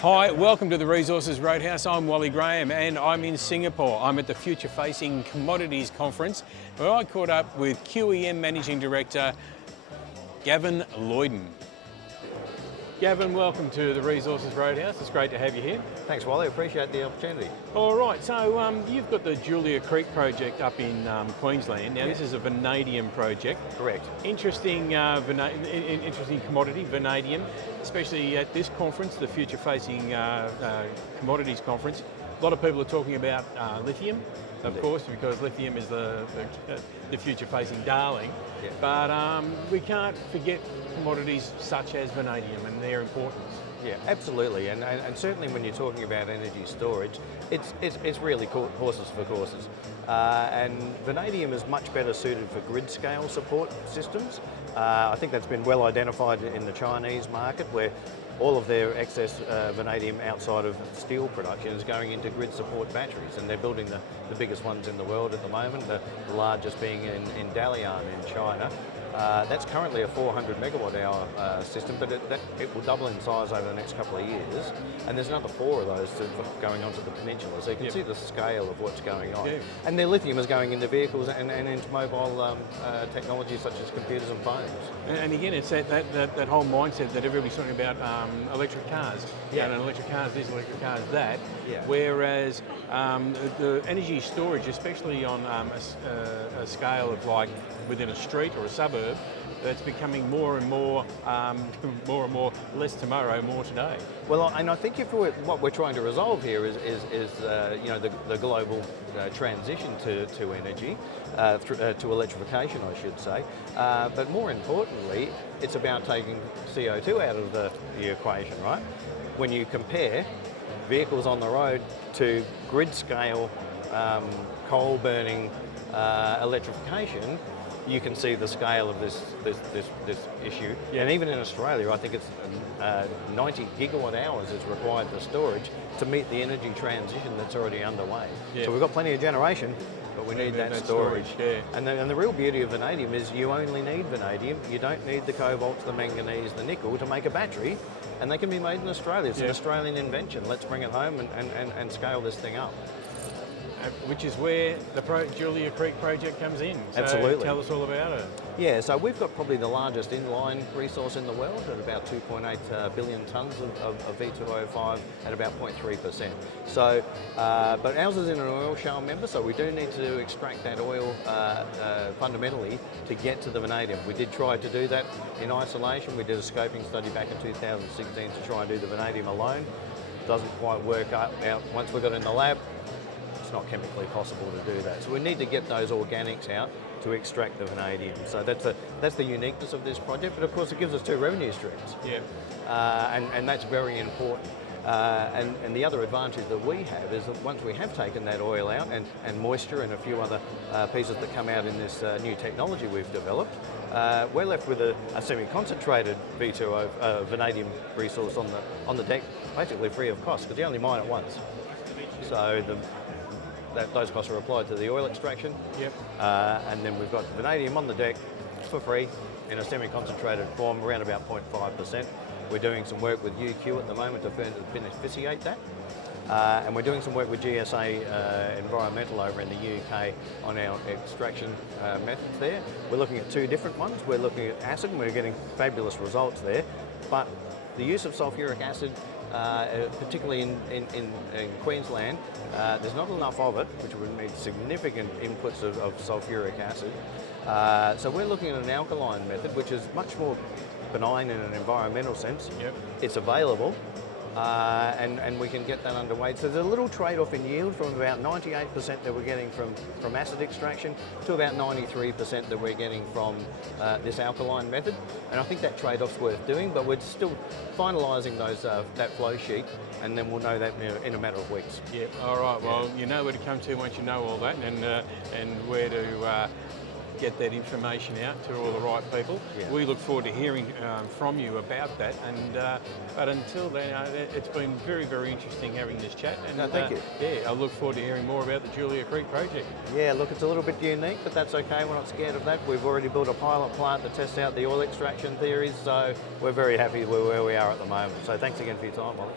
Hi, welcome to the Resources Roadhouse. I'm Wally Graham and I'm in Singapore. I'm at the Future Facing Commodities Conference where I caught up with QEM Managing Director Gavin Loyden. Gavin, welcome to the Resources Roadhouse. It's great to have you here. Thanks, Wally. Appreciate the opportunity. All right, so you've got the Julia Creek project up in Queensland. Now, This is a vanadium project. Correct. Interesting commodity, vanadium, especially at this conference, the Future Facing Commodities Conference. A lot of people are talking about lithium, of course, because lithium is the future-facing darling. Yeah. But we can't forget commodities such as vanadium and their importance. Yeah, absolutely, and certainly when you're talking about energy storage, it's really horses for courses. And vanadium is much better suited for grid scale support systems. I think that's been well identified in the Chinese market, where all of their excess vanadium outside of steel production is going into grid support batteries, and they're building the biggest ones in the world at the moment, the largest being in Dalian in China. That's currently a 400 megawatt hour system, but it will double in size over the next couple of years. And there's another 4 of those going onto the peninsula, so you can see the scale of what's going on. Yep. And their lithium is going into vehicles and into mobile technologies such as computers and phones. And again, it's that whole mindset that everybody's talking about electric cars. Yeah. And electric cars this, electric cars that. Yeah. Whereas the energy storage, especially on a scale of like within a street or a suburb, that's becoming more and more less tomorrow, more today. Well, and I think what we're trying to resolve here is the global transition to energy, to electrification, I should say. But more importantly, it's about taking CO2 out of the equation, right? When you compare vehicles on the road to grid scale coal burning electrification, you can see the scale of this issue. Yeah. And even in Australia, I think it's 90 gigawatt hours is required for storage to meet the energy transition that's already underway. Yeah. So we've got plenty of generation, but we need that storage. Yeah. And the real beauty of vanadium is you only need vanadium. You don't need the cobalt, the manganese, the nickel to make a battery, and they can be made in Australia. It's an Australian invention. Let's bring it home and scale this thing up. Which is where the Julia Creek project comes in. So absolutely. Tell us all about it. Yeah, so we've got probably the largest inline resource in the world at about 2.8 billion tonnes of V2O5 at about 0.3%. So, but ours is in an oil shale member, so we do need to extract that oil fundamentally to get to the vanadium. We did try to do that in isolation. We did a scoping study back in 2016 to try and do the vanadium alone. Doesn't quite work out. Once we got in the lab, it's not chemically possible to do that. So we need to get those organics out to extract the vanadium. So that's the uniqueness of this project, but of course it gives us 2 revenue streams. Yeah. And that's very important. And the other advantage that we have is that once we have taken that oil out and moisture and a few other pieces that come out in this new technology we've developed, we're left with a semi-concentrated V2O vanadium resource on the deck, basically free of cost, because you only mine it once. So those costs are applied to the oil extraction. Yep. And then we've got vanadium on the deck for free in a semi-concentrated form, around about 0.5%. We're doing some work with UQ at the moment to beneficiate that. And we're doing some work with GSA Environmental over in the UK on our extraction methods there. We're looking at 2 different ones. We're looking at acid, and we're getting fabulous results there. But the use of sulfuric acid, particularly in Queensland, there's not enough of it, which would need significant inputs of sulfuric acid. So we're looking at an alkaline method, which is much more benign in an environmental sense. Yep. It's available, and we can get that underway. So there's a little trade-off in yield from about 98% that we're getting from acid extraction to about 93% that we're getting from this alkaline method. And I think that trade-off's worth doing, but we're still finalising that flow sheet, and then we'll know that in a matter of weeks. Yeah. All right. Well, you know where to come to once you know all that, and where to get that information out to all the right people. Yeah. We look forward to hearing from you about that. And but until then, it's been very, very interesting having this chat. And no, thank you. Yeah, I look forward to hearing more about the Julia Creek project. Yeah, look, it's a little bit unique, but that's okay. We're not scared of that. We've already built a pilot plant to test out the oil extraction theories, so we're very happy with where we are at the moment. So thanks again for your time, Wally.